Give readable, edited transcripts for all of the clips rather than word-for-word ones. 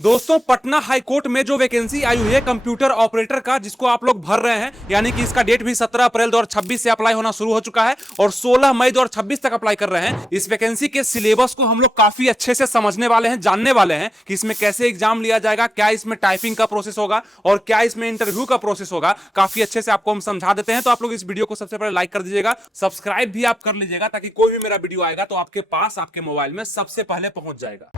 दोस्तों Patna high court में जो वैकेंसी आई हुई है कंप्यूटर ऑपरेटर का, जिसको आप लोग भर रहे हैं, यानी कि इसका डेट भी 17 अप्रैल 2026 से अप्लाई होना शुरू हो चुका है और 16 मई 2026 तक अप्लाई कर रहे हैं। इस वैकेंसी के सिलेबस को हम लोग काफी अच्छे से समझने वाले हैं, जानने वाले हैं कि इसमें कैसे एग्जाम लिया जाएगा, क्या इसमें टाइपिंग का प्रोसेस होगा और क्या इसमें इंटरव्यू का प्रोसेस होगा। काफी अच्छे से आपको हम समझा देते हैं। तो आप लोग इस वीडियो को सबसे पहले लाइक कर दीजिएगा, सब्सक्राइब भी आप कर लीजिएगा, ताकि कोई भी मेरा वीडियो आएगा तो आपके पास आपके मोबाइल में सबसे पहले पहुंच जाएगा।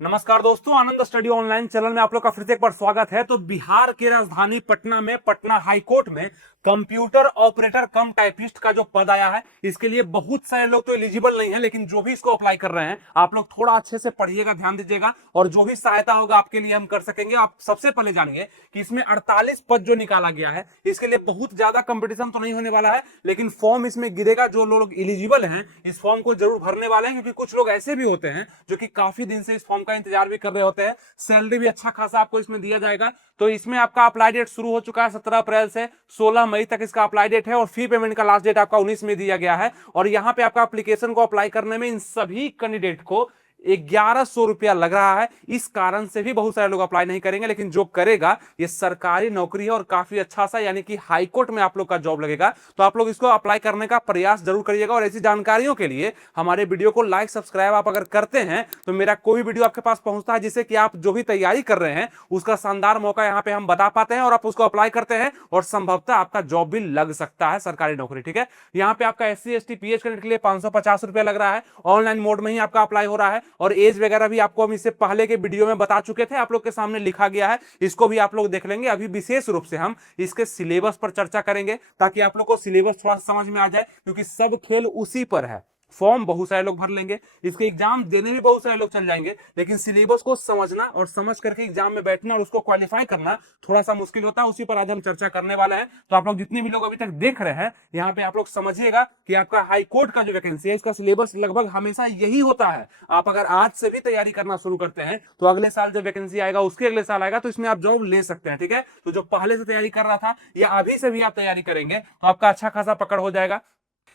नमस्कार दोस्तों, आनंद स्टडी ऑनलाइन चैनल में आप लोग का फिर से एक बार स्वागत है। तो बिहार की राजधानी पटना में पटना हाई कोर्ट में कंप्यूटर ऑपरेटर कम टाइपिस्ट का जो पद आया है, इसके लिए बहुत सारे लोग तो एलिजिबल नहीं है, लेकिन जो भी इसको अप्लाई कर रहे हैं आप लोग थोड़ा अच्छे से पढ़िएगा, ध्यान दीजिएगा और जो भी सहायता होगा आपके लिए हम कर सकेंगे। आप सबसे पहले जानिए कि इसमें 48 पद जो निकाला गया है, इसके लिए बहुत ज्यादा कंपटीशन तो नहीं होने वाला है, लेकिन फॉर्म इसमें गिरेगा। जो लोग एलिजिबल हैं इस फॉर्म को जरूर भरने वाले हैं, क्योंकि कुछ लोग ऐसे भी होते हैं जो कि काफी दिन से इस फॉर्म का इंतजार भी कर रहे होते हैं। सैलरी भी अच्छा खासा आपको इसमें दिया जाएगा। तो इसमें आपका अप्लाई डेट शुरू हो चुका है 17 अप्रैल से 16 मई तक इसका अप्लाई डेट है और फी पेमेंट का लास्ट डेट आपका 19 में दिया गया है। और यहां पे आपका एप्लीकेशन को अप्लाई करने में इन सभी कैंडिडेट को 1100 रुपया लग रहा है। इस कारण से भी बहुत सारे लोग अप्लाई नहीं करेंगे, लेकिन जो करेगा ये सरकारी नौकरी है और काफी अच्छा सा, यानी कि हाई कोर्ट में आप लोग का जॉब लगेगा। तो आप लोग इसको अप्लाई करने का प्रयास जरूर करिएगा। और ऐसी जानकारियों के लिए हमारे वीडियो को लाइक सब्सक्राइब आप अगर करते हैं तो मेरा कोई वीडियो आपके पास पहुंचता है, जिससे कि आप जो भी तैयारी कर रहे हैं उसका शानदार मौका यहाँ पे हम बता पाते हैं और आप उसको अप्लाई करते हैं और संभवतः आपका जॉब भी लग सकता है, सरकारी नौकरी। ठीक है, यहाँ पे आपका SC ST PH कैंडिडेट के लिए 550 रुपया लग रहा है। ऑनलाइन मोड में ही आपका अप्लाई हो रहा है और एज वगैरह भी आपको हम इससे पहले के वीडियो में बता चुके थे, आप लोग के सामने लिखा गया है, इसको भी आप लोग देख लेंगे। अभी विशेष रूप से हम इसके सिलेबस पर चर्चा करेंगे, ताकि आप लोग को सिलेबस थोड़ा समझ में आ जाए, क्योंकि सब खेल उसी पर है। फॉर्म बहुत सारे लोग भर लेंगे, इसके एग्जाम देने भी बहुत सारे लोग चल जाएंगे, लेकिन सिलेबस को समझना और समझ करके एग्जाम में बैठना और उसको क्वालिफाई करना थोड़ा सा मुश्किल होता है। उसी पर आज हम चर्चा करने वाले हैं। तो आप लोग जितने भी लोग अभी तक देख रहे हैं, यहाँ पे आप लोग समझिएगा कि आपका हाई कोर्ट का जो वैकेंसी है, इसका सिलेबस लगभग हमेशा यही होता है। आप अगर आज से भी तैयारी करना शुरू करते हैं तो अगले साल जब वैकेंसी आएगा उसके अगले साल आएगा तो इसमें आप जॉब ले सकते हैं। ठीक है, तो जो पहले से तैयारी कर रहा था या अभी से भी आप तैयारी करेंगे तो आपका अच्छा खासा पकड़ हो जाएगा।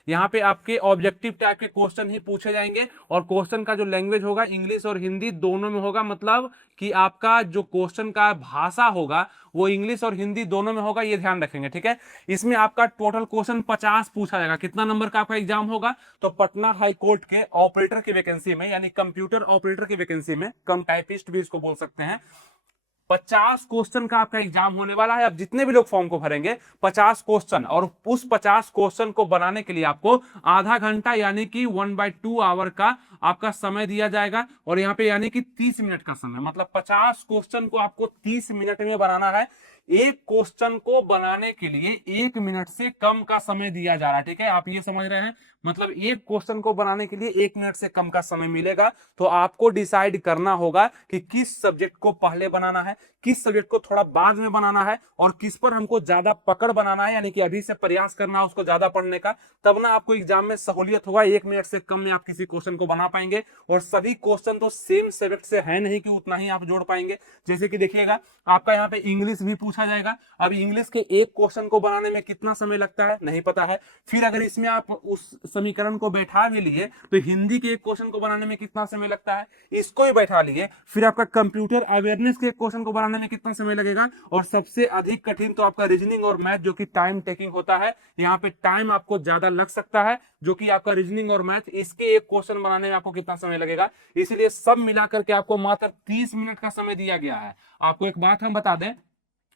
यहाँ पे आपके ऑब्जेक्टिव टाइप के क्वेश्चन ही पूछे जाएंगे और क्वेश्चन का जो लैंग्वेज होगा इंग्लिश और हिंदी दोनों में होगा। मतलब कि आपका जो क्वेश्चन का भाषा होगा वो इंग्लिश और हिंदी दोनों में होगा, ये ध्यान रखेंगे। ठीक है, इसमें आपका टोटल क्वेश्चन 50 पूछा जाएगा। कितना नंबर का आपका एग्जाम होगा? तो पटना हाई कोर्ट के ऑपरेटर की वैकेंसी में, यानी कंप्यूटर ऑपरेटर की वैकेंसी में, कम टाइपिस्ट भी इसको बोल सकते हैं, 50 क्वेश्चन का आपका एग्जाम होने वाला है। अब जितने भी लोग फॉर्म को भरेंगे 50 क्वेश्चन, और उस 50 क्वेश्चन को बनाने के लिए आपको आधा घंटा यानी कि 1/2 आवर का आपका समय दिया जाएगा। और यहाँ पे यानी कि 30 मिनट का समय, मतलब 50 क्वेश्चन को आपको 30 मिनट में बनाना है। एक क्वेश्चन को बनाने के लिए 1 मिनट से कम का समय दिया जा रहा है। ठीक है, आप ये समझ रहे हैं, मतलब एक क्वेश्चन को बनाने के लिए 1 मिनट से कम का समय मिलेगा। तो आपको डिसाइड करना होगा कि किस सब्जेक्ट को पहले बनाना है, किस सब्जेक्ट को थोड़ा बाद में बनाना है और किस पर हमको ज्यादा पकड़ बनाना है, यानी कि अभी से प्रयास करना है उसको ज्यादा पढ़ने का। तब ना आपको एग्जाम में सहूलियत होगा, 1 मिनट से कम में आप किसी क्वेश्चन को बना पाएंगे। और सभी क्वेश्चन तो सेम सब्जेक्ट से है नहीं कि उतना ही आप जोड़ पाएंगे। जैसे कि देखिएगा, आपका यहाँ पे इंग्लिश भी पूछा जाएगा। अब इंग्लिश के एक क्वेश्चन को बनाने में कितना समय लगता है नहीं पता है। फिर अगर इसमें आप उस समीकरण को बैठा भी लिए तो हिंदी के एक क्वेश्चन को बनाने में कितना समय लगता है, इसको ही बैठा लिए। फिर आपका कंप्यूटर अवेयरनेस के एक क्वेश्चन को बनाने में कितना समय लगेगा। और सबसे अधिक कठिन तो आपका रीजनिंग और मैथ, जो कि टाइम टेकिंग होता है। यहाँ पे टाइम आपको ज्यादा लग सकता है, जो कि आपका रीजनिंग और मैथ, इसके एक क्वेश्चन बनाने में आपको कितना समय लगेगा। इसलिए सब मिलाकर के आपको मात्र 30 मिनट का समय दिया गया है। आपको एक बात हम बता दें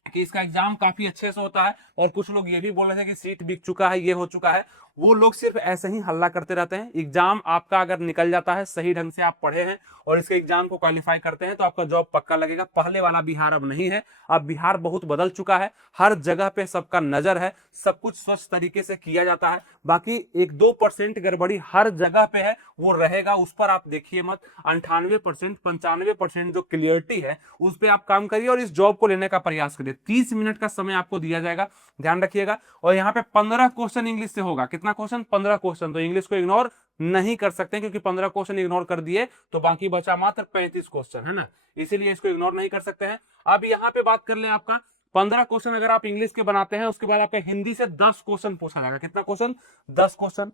कि इसका एग्जाम काफी अच्छे से होता है। और कुछ लोग ये भी बोल रहे थे कि सीट बिक चुका है, ये हो चुका है, वो लोग सिर्फ ऐसे ही हल्ला करते रहते हैं। एग्जाम आपका अगर निकल जाता है, सही ढंग से आप पढ़े हैं और इसके एग्जाम को क्वालिफाई करते हैं, तो आपका जॉब पक्का लगेगा। पहले वाला बिहार अब नहीं है, अब बिहार बहुत बदल चुका है। हर जगह पे सबका नजर है, सब कुछ स्वच्छ तरीके से किया जाता है। बाकी 1-2% गड़बड़ी हर जगह पे है, वो रहेगा, उस पर आप देखिए मत। 98% 95% जो क्लियरिटी है उस पर आप काम करिए और इस जॉब को लेने का प्रयास करिए। 30 मिनट का समय आपको दिया जाएगा, ध्यान रखिएगा। और यहाँ पे 15 क्वेश्चन इंग्लिश से होगा। कितना क्वेश्चन? 15 क्वेश्चन। तो इंग्लिश को इग्नोर नहीं कर सकते, क्योंकि 15 क्वेश्चन इग्नोर कर दिए तो बाकी बचा मात्र 35 क्वेश्चन, है ना, इसीलिए इसको इग्नोर नहीं कर सकते हैं। अब यहाँ पे बात कर लें, आपका 15 क्वेश्चन अगर आप इंग्लिश के बनाते हैं, उसके बाद आपका हिंदी से 10 क्वेश्चन पूछा जाएगा। कितना क्वेश्चन? 10 क्वेश्चन।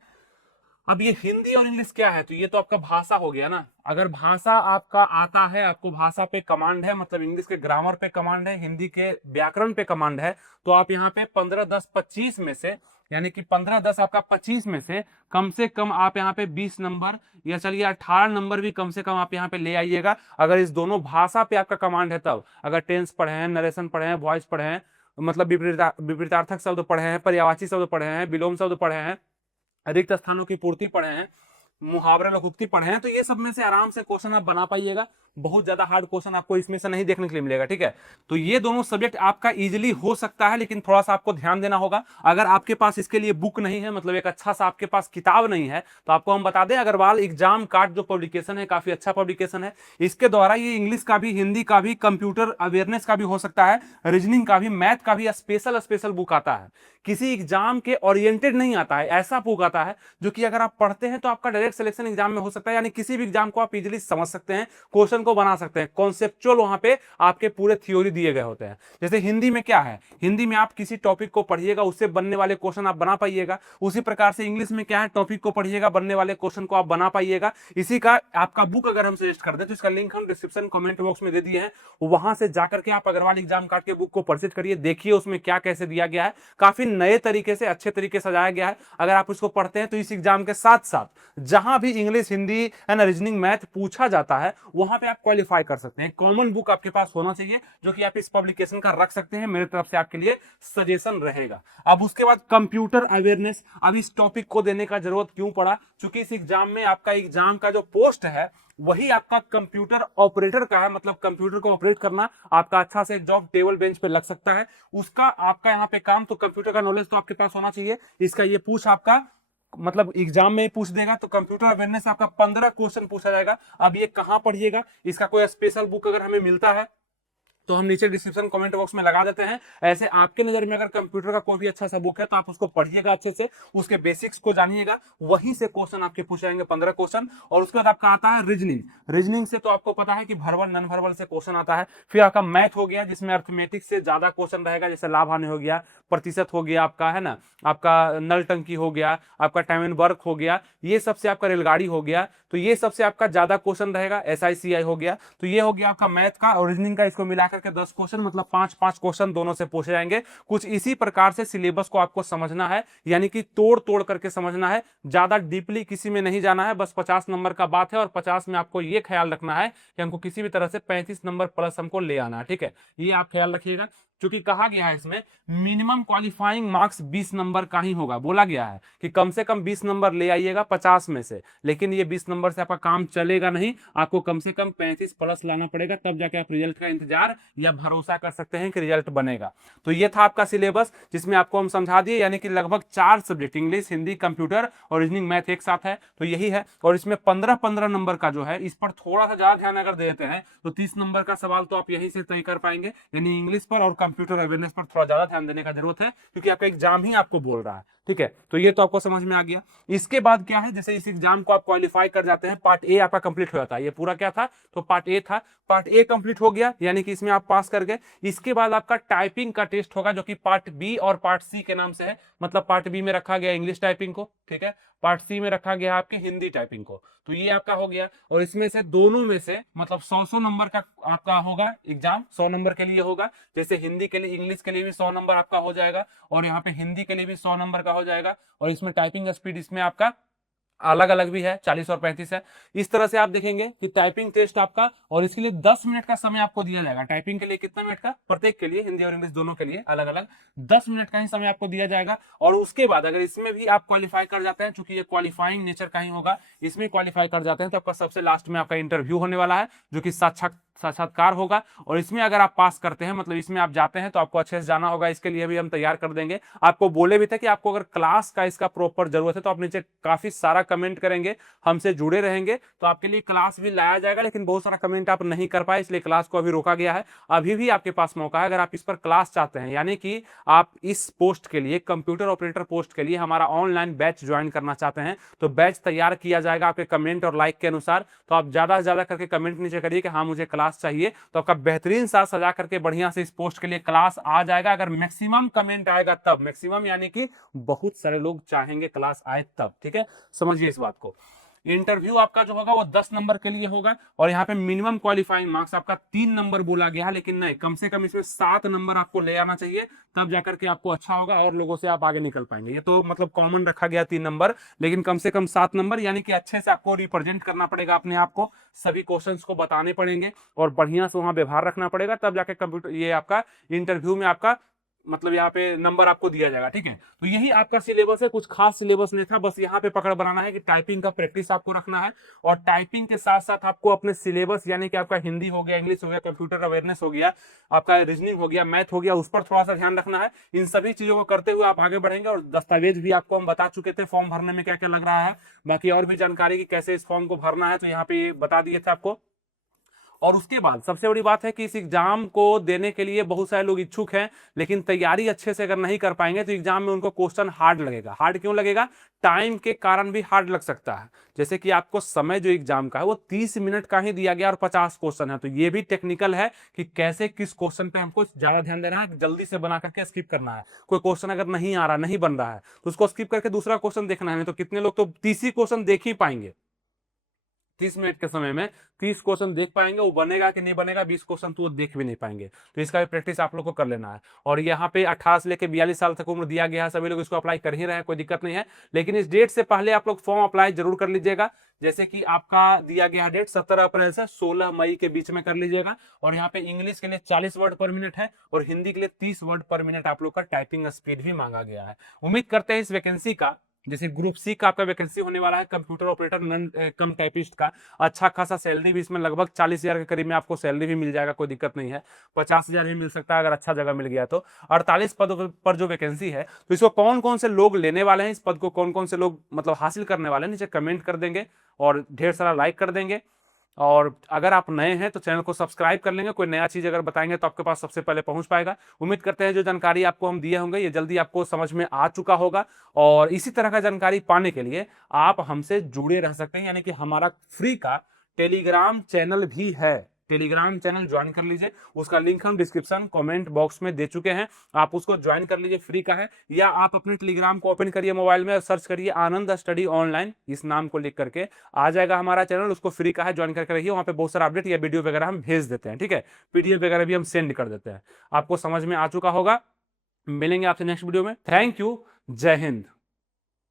अब ये हिंदी और इंग्लिश क्या है, तो ये तो आपका भाषा हो गया ना। अगर भाषा आपका आता है, आपको भाषा पे कमांड है, मतलब इंग्लिश के ग्रामर पे कमांड है, हिंदी के व्याकरण पे कमांड है, तो आप यहाँ पे 15, 10, 25 में से, यानी कि 15, 10 आपका 25 में से कम आप यहाँ पे 20 नंबर या चलिए 18 नंबर भी कम से कम आप यहाँ पे ले आइएगा। अगर इस दोनों भाषा पे आपका कमांड है तब, अगर टेंस पढ़े हैं, नरेशन पढ़े हैं, वॉइस पढ़े हैं, मतलब विपरीतार्थक शब्द पढ़े हैं, पर्यायवाची शब्द पढ़े हैं, विलोम शब्द पढ़े हैं, रिक्त स्थानों की पूर्ति पढ़े हैं, मुहावरे लोकोक्ति पढ़े हैं, तो ये सब में से आराम से क्वेश्चन आप बना पाइएगा। बहुत ज्यादा हार्ड क्वेश्चन आपको इसमें से नहीं देखने के लिए मिलेगा, ठीक है। तो ये दोनों सब्जेक्ट आपका इजीली हो सकता है, लेकिन थोड़ा सा आपको ध्यान देना होगा। अगर आपके पास इसके लिए बुक नहीं है, मतलब एक अच्छा सा आपके पास किताब नहीं है, तो आपको हम बता दें, अग्रवाल एग्जाम कार्ड जो पब्लिकेशन है, काफी अच्छा पब्लिकेशन है। इसके द्वारा ये इंग्लिश का भी, हिंदी का भी, कंप्यूटर अवेयरनेस का भी हो सकता है, रीजनिंग का भी, मैथ का भी स्पेशल बुक आता है। किसी एग्जाम के ओरिएंटेड नहीं आता है, ऐसा बुक आता है जो कि अगर आप पढ़ते हैं तो आपका डायरेक्ट सिलेक्शन एग्जाम में हो सकता है, यानी किसी भी एग्जाम को आप इजीली समझ सकते हैं, क्वेश्चन को बना सकते हैं। कॉन्सेप्चुअल वहां पे आपके पूरे थ्योरी दिए गए होते हैं। जैसे हिंदी में क्या है, हिंदी में आप किसी टॉपिक को पढ़िएगा, उससे बनने वाले क्वेश्चन आप बना पाइएगा। उसी प्रकार से इंग्लिश में क्या है, टॉपिक को पढ़िएगा, बनने वाले क्वेश्चन को आप बना पाइएगा। इसी का आपका बुक अगर हम सजेस्ट कर दें तो इसका लिंक हम डिस्क्रिप्शन कमेंट बॉक्स में दे दिए हैं, वहां से जाकर के आप अग्रवाल एग्जाम कार्ड के बुक को परचेज करिए, देखिए उसमें क्या कैसे दिया गया है। काफी नए तरीके से, अच्छे तरीके से सजाया गया है। अगर आप उसको पढ़ते हैं तो इस एग्जाम के साथ साथ जहां भी इंग्लिश, हिंदी है ना, रीजनिंग, मैथ पूछा जाता है, वहां पे आप क्वालिफाई कर सकते हैं। कॉमन बुक आपके पास होना चाहिए जो कि आप इस पब्लिकेशन का रख सकते हैं, मेरे तरफ से आपके लिए सजेशन रहेगा। अब उसके बाद कंप्यूटर अवेयरनेस, अब इस टॉपिक को देने का जरूरत क्यों पड़ा, क्योंकि इस एग्जाम में आपका एग्जाम का जो पोस्ट है वही आपका कंप्यूटर ऑपरेटर का है, मतलब कंप्यूटर को ऑपरेट करना। आपका अच्छा से जॉब टेबल बेंच पे लग सकता है, उसका आपका यहाँ पे काम, तो कंप्यूटर का नॉलेज तो आपके पास होना चाहिए। इसका ये पूछ आपका मतलब एग्जाम में पूछ देगा, तो कंप्यूटर अवेयरनेस आपका 15 क्वेश्चन पूछा जाएगा। अब ये कहां पढ़िएगा, इसका कोई स्पेशल बुक अगर हमें मिलता है तो हम नीचे डिस्क्रिप्शन कमेंट बॉक्स में लगा देते हैं। ऐसे आपके नजर में अगर कंप्यूटर का कोई भी अच्छा सा बुक है तो आप उसको पढ़िएगा अच्छे से, उसके बेसिक्स को जानिएगा, वहीं से क्वेश्चन आपके पूछे जाएंगे 15 क्वेश्चन। और उसके बाद आपका आता है रीजनिंग। रीजनिंग से तो आपको पता है कि वर्बल, नॉन वर्बल से क्वेश्चन आता है। फिर आपका मैथ हो गया, जिसमें अर्थमेटिक से ज्यादा क्वेश्चन रहेगा, जैसे लाभ हानि हो गया, प्रतिशत हो गया आपका, है ना, आपका नल टंकी हो गया, आपका टाइम एंड वर्क हो गया, ये सबसे आपका रेलगाड़ी हो गया, तो ये सबसे आपका ज्यादा क्वेश्चन रहेगा। SICI हो गया, तो ये हो गया आपका मैथ का। और रीजनिंग का इसको मिलाकर के 10 क्वेश्चन, मतलब 5-5 क्वेश्चन दोनों से पूछे जाएंगे। कुछ इसी प्रकार से सिलेबस को आपको समझना है, यानी कि तोड़ तोड़ करके समझना है, ज्यादा डीपली किसी में नहीं जाना है। बस 50 नंबर का बात है, और 50 में आपको ये ख्याल रखना है कि हमको किसी भी तरह से 35 नंबर प्लस हमको ले आना है, ठीक है, ये आप ख्याल रखिएगा। क्योंकि कहा गया है इसमें मिनिमम क्वालिफाइंग मार्क्स 20 नंबर का ही होगा। बोला गया है कि कम से कम 20 नंबर ले आइएगा 50 में से, लेकिन ये 20 नंबर से आपका काम चलेगा नहीं, आपको कम से कम 35 प्लस लाना पड़ेगा, तब जाके आप रिजल्ट का इंतजार या भरोसा कर सकते हैं कि रिजल्ट बनेगा। तो ये था आपका सिलेबस, जिसमें आपको हम समझा दिए, यानी कि लगभग 4 सब्जेक्ट, इंग्लिश, हिंदी, कंप्यूटर और रीजनिंग, मैथ एक साथ है, तो यही है। और इसमें 15-15 नंबर का जो है, इस पर थोड़ा सा ज्यादा ध्यान अगर देते हैं तो 30 नंबर का सवाल तो आप यहीं से तय कर पाएंगे, यानी इंग्लिश पर और कंप्यूटर अवेयरनेस पर थोड़ा ज्यादा ध्यान देने का जरूरत है, क्योंकि आपका एग्जाम ही आपको बोल रहा है, ठीक है। तो ये तो आपको समझ में आ गया। इसके बाद क्या है, जैसे इस एग्जाम को आप क्वालिफाई कर जाते हैं, पार्ट ए आपका कंप्लीट हो जाता है। ये पूरा क्या था, तो पार्ट ए था, पार्ट ए कंप्लीट हो गया, यानी कि इसमें आप पास कर गए। इसके बाद आपका टाइपिंग का टेस्ट होगा, जो कि पार्ट बी और पार्ट सी के नाम से है। मतलब पार्ट बी में रखा गया इंग्लिश टाइपिंग को, ठीक है, पार्ट सी में रखा गया आपके हिंदी टाइपिंग को, तो ये आपका हो गया। और इसमें से दोनों में से मतलब 100-100 नंबर का आपका होगा एग्जाम, 100 नंबर के लिए होगा। जैसे हिंदी के लिए, इंग्लिश के लिए भी 100 नंबर आपका हो जाएगा, और यहाँ पे हिंदी के लिए भी 100 नंबर का हो जाएगा। और इसमें टाइपिंग स्पीड इसमें आपका अलग अलग भी है, 40 और 35 है। इस तरह से आप देखेंगे कि टाइपिंग टेस्ट आपका, और इसके लिए 10 मिनट का समय आपको दिया जाएगा। टाइपिंग के लिए कितना मिनट का, प्रत्येक के लिए, हिंदी और इंग्लिश दोनों के लिए अलग अलग 10 मिनट का ही समय आपको दिया जाएगा। और उसके बाद अगर इसमें भी आप क्वालिफाई कर जाते हैं, चूंकि ये क्वालिफाइंग नेचर का ही होगा, इसमें क्वालिफाई कर जाते हैं तो आपका सबसे लास्ट में आपका इंटरव्यू होने वाला है, जो कि साक्षात्कार होगा। और इसमें अगर आप पास करते हैं, मतलब इसमें आप जाते हैं, तो आपको अच्छे से जाना होगा। इसके लिए भी हम तैयार कर देंगे। आपको बोले भी थे कि आपको अगर क्लास का इसका प्रॉपर जरूरत है तो आप नीचे काफी सारा कमेंट करेंगे, हमसे जुड़े रहेंगे, तो आपके लिए क्लास भी लाया जाएगा। लेकिन बहुत सारा कमेंट आप नहीं कर पाए, इसलिए क्लास को अभी रोका गया है। अभी भी आपके पास मौका है, अगर आप इस पर क्लास चाहते हैं, यानी कि आप इस पोस्ट के लिए, कंप्यूटर ऑपरेटर पोस्ट के लिए हमारा ऑनलाइन बैच ज्वाइन करना चाहते हैं, तो बैच तैयार किया जाएगा आपके कमेंट और लाइक के अनुसार। तो आप ज्यादा से ज्यादा करके कमेंट नीचे करिए कि हाँ मुझे क्लास क्लास चाहिए तो आपका बेहतरीन साथ सजा करके बढ़िया से इस पोस्ट के लिए क्लास आ जाएगा। अगर मैक्सिमम कमेंट आएगा तब, मैक्सिमम यानी कि बहुत सारे लोग चाहेंगे क्लास आए तब, ठीक है, समझिए इस बात को। इंटरव्यू आपका जो होगा वो 10 नंबर के लिए होगा और यहाँ पे मिनिमम क्वालिफाइंग मार्क्स आपका 3 नंबर बोला गया है, लेकिन नहीं, कम से कम इसमें 7 नंबर आपको ले आना चाहिए, तब जाकर के आपको अच्छा होगा और लोगों से आप आगे निकल पाएंगे। ये तो मतलब कॉमन रखा गया 3 नंबर, लेकिन कम से कम 7 नंबर, यानी कि अच्छे से आपको रिप्रेजेंट करना पड़ेगा अपने आप को, सभी क्वेश्चंस को बताने पड़ेंगे और बढ़िया से वहां व्यवहार रखना पड़ेगा, तब जाके कंप्यूटर ये आपका इंटरव्यू में आपका मतलब यहाँ पे नंबर आपको दिया जाएगा, ठीक है। तो यही आपका सिलेबस है, कुछ खास सिलेबस नहीं था, बस यहाँ पे पकड़ बनाना है कि टाइपिंग का प्रैक्टिस आपको रखना है और टाइपिंग के साथ साथ आपको अपने सिलेबस यानी कि आपका हिंदी हो गया, इंग्लिश हो गया, कंप्यूटर अवेयरनेस हो गया, आपका रीजनिंग हो गया, मैथ हो गया, उस पर थोड़ा सा ध्यान रखना है। इन सभी चीजों को करते हुए आप आगे बढ़ेंगे और दस्तावेज भी आपको हम बता चुके थे फॉर्म भरने में क्या क्या लग रहा है, बाकी और भी जानकारी की कैसे इस फॉर्म को भरना है तो यहाँ पे बता दिए थे आपको। और उसके बाद सबसे बड़ी बात है कि इस एग्जाम को देने के लिए बहुत सारे लोग इच्छुक हैं, लेकिन तैयारी अच्छे से अगर नहीं कर पाएंगे तो एग्जाम में उनको क्वेश्चन हार्ड लगेगा। हार्ड क्यों लगेगा? टाइम के कारण भी हार्ड लग सकता है। जैसे कि आपको समय जो एग्जाम का है वो 30 मिनट का ही दिया गया और 50 क्वेश्चन है, तो ये भी टेक्निकल है कि कैसे किस क्वेश्चन पे हमको ज्यादा ध्यान देना है, जल्दी से बना करके स्किप करना है। कोई क्वेश्चन अगर नहीं आ रहा, नहीं बन रहा है तो उसको स्किप करके दूसरा क्वेश्चन देखना है, नहीं तो कितने लोग तो 30 ही क्वेश्चन देख ही पाएंगे 30 मिनट के समय में, 30 क्वेश्चन देख पाएंगे, वो बनेगा कि नहीं बनेगा, 20 क्वेश्चन तो वो देख भी नहीं पाएंगे। तो इसका भी प्रैक्टिस आप लोग को कर लेना है। और यहाँ पे 18 से लेकर 42 साल तक उम्र दिया गया है, सभी लोग इसको अप्लाई कर ही रहे हैं, कोई दिक्कत नहीं है, लेकिन इस डेट से पहले आप लोग फॉर्म अप्लाई जरूर कर लीजिएगा। जैसे कि आपका दिया गया डेट 17 अप्रैल से 16 मई के बीच में कर लीजिएगा। और यहाँ पे इंग्लिश के लिए 40 वर्ड पर मिनट है और हिंदी के लिए 30 वर्ड पर मिनट आप लोग का टाइपिंग स्पीड भी मांगा गया है। उम्मीद करते हैं इस वैकेंसी का, जैसे ग्रुप सी का आपका वैकेंसी होने वाला है कंप्यूटर ऑपरेटर नन कम टाइपिस्ट का, अच्छा खासा सैलरी भी इसमें लगभग 40,000 के करीब में आपको सैलरी भी मिल जाएगा, कोई दिक्कत नहीं है। 50,000 भी मिल सकता है अगर अच्छा जगह मिल गया तो। 48 पद पर जो वैकेंसी है, तो इसको कौन कौन से लोग लेने वाले हैं, इस पद को कौन कौन से लोग मतलब हासिल करने वाले हैं, नीचे कमेंट कर देंगे और ढेर सारा लाइक कर देंगे। और अगर आप नए हैं तो चैनल को सब्सक्राइब कर लेंगे, कोई नया चीज अगर बताएंगे तो आपके पास सबसे पहले पहुंच पाएगा। उम्मीद करते हैं जो जानकारी आपको हम दिए होंगे ये जल्दी आपको समझ में आ चुका होगा। और इसी तरह का जानकारी पाने के लिए आप हमसे जुड़े रह सकते हैं, यानी कि हमारा फ्री का टेलीग्राम चैनल भी है, टेलीग्राम चैनल ज्वाइन कर लीजिए, उसका लिंक हम डिस्क्रिप्शन कमेंट बॉक्स में दे चुके हैं, आप उसको ज्वाइन कर लीजिए, फ्री का है। या आप अपने टेलीग्राम को ओपन करिए मोबाइल में और सर्च करिए आनंद स्टडी ऑनलाइन, इस नाम को लिख करके आ जाएगा हमारा चैनल, उसको फ्री का है, ज्वाइन करके रहिए, वहां पे बहुत सारा अपडेट या वीडियो वगैरह हम भेज देते हैं, ठीक है, पीडीएफ वगैरह भी हम सेंड कर देते हैं। आपको समझ में आ चुका होगा, मिलेंगे आपसे नेक्स्ट वीडियो में। थैंक यू, जय हिंद।